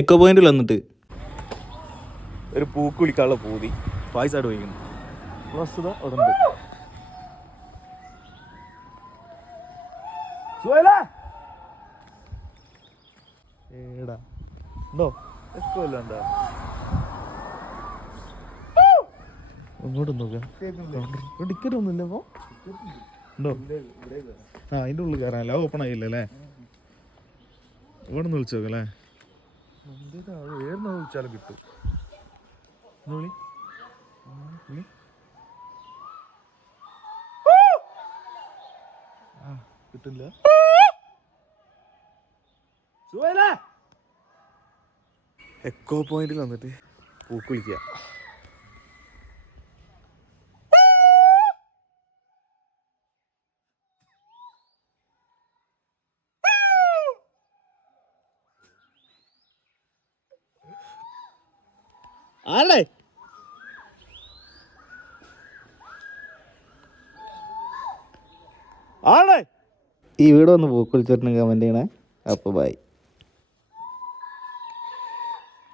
Echo പോയിന്റിൽ വന്നിട്ട് ഒരു പൂക്ക് കുളിക്കാനുള്ള പൂതി പായസായിട്ട് പോയിക്കുന്നു. വസ്തുത അവിടെ ഉണ്ട്. ഏടാ ഉണ്ടോ? എക്കോ അല്ല എന്താ ഇങ്ങോട്ട് നോക്കാം. ടിക്കറ്റ് ഒന്നുമില്ല അപ്പൊ ഉണ്ടോ? ആ അതിൻ്റെ ഉള്ളിൽ കയറാനല്ല, ഓപ്പൺ ആയില്ല അല്ലേ? ഇവിടെ നിന്ന് വിളിച്ചു നോക്കല്ലേ? ഏടുന്ന വിളിച്ചാലും കിട്ടും. കിട്ടില്ല. എക്കോ പോയിന്റിൽ വന്നിട്ട് പൂക്ക് വിളിക്കുക. ആളെ ആളെ ഈ വീഡിയോ ഒന്ന് പൂക്കുളിച്ചിട്ടുണ്ടെങ്കിൽ കമൻറ്റ് ചെയ്യണേ. അപ്പോൾ ബൈ.